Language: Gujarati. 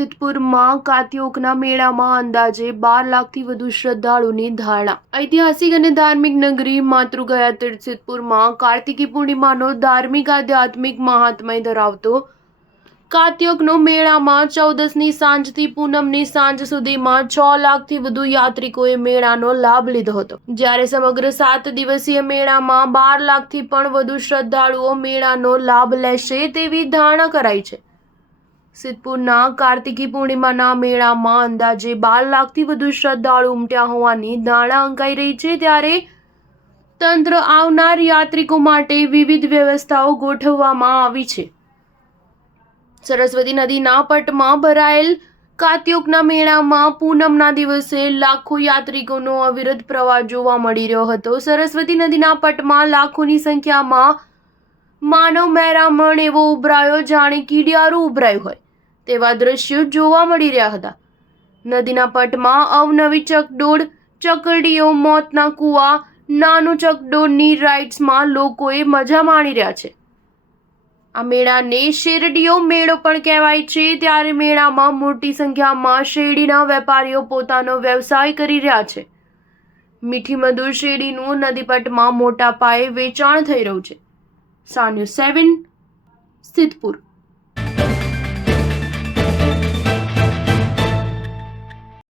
સિદ્ધપુરમાં કાર્તિયોકના મેળામાં અંદાજે 12 લાખથી વધુ શ્રદ્ધાળુની ધારણા। ઐતિહાસિક અને ધાર્મિક નગરી માતૃગયા તીર્થ સિદ્ધપુરમાં કાર્તિકી પૂર્ણિમાનો ધાર્મિક આધ્યાત્મિક મહાત્મય ધરાવતો કાર્તિયોકનો મેળામાં 14ની સાંજથી પૂનમની સાંજ સુધીમાં 6 લાખથી વધુ યાત્રિકોએ મેળાનો લાભ લીધો હતો, જ્યારે સમગ્ર 7 દિવસીય મેળામાં 12 લાખથી પણ વધુ શ્રદ્ધાળુઓ મેળાનો લાભ લેશે તેવી ધારણા કરાઈ છે। સિદ્ધપુરના કાર્તિકી પૂર્ણિમાના મેળામાં અંદાજે 12 લાખથી વધુ શ્રદ્ધાળુ ઉમટ્યા હોવાની ધારણા અંકાઈ રહી છે, ત્યારે તંત્ર આવનાર યાત્રિકો માટે વિવિધ વ્યવસ્થાઓ ગોઠવવામાં આવી છે। સરસ્વતી નદીના પટમાં ભરાયેલ કાર્તિયોકના મેળામાં પૂનમના દિવસે લાખો યાત્રિકોનો અવિરત પ્રવાહ જોવા મળી રહ્યો હતો। સરસ્વતી નદીના પટમાં લાખોની સંખ્યામાં માનવ મહેરામણ એવો ઉભરાયો જાણે કીડિયારું ઉભરાયું હોય તેવા દ્રશ્યો જોવા મળી રહ્યા હતા। નદીના પટમાં અવનવી ચકડોળ, ચકરડીઓ, મોતના કૂવા, નાનું ચકડોળની રાઇડ્સમાં લોકોએ મજા માણી રહ્યા છે। આ મેળાને શેરડીયો મેળો પણ કહેવાય છે, ત્યારે મેળામાં મોટી સંખ્યામાં શેરડીના વેપારીઓ પોતાનો વ્યવસાય કરી રહ્યા છે। મીઠી મધુર શેરડીનું નદીપટમાં મોટા પાયે વેચાણ થઈ રહ્યું છે। SAR News 7 Siddhpur.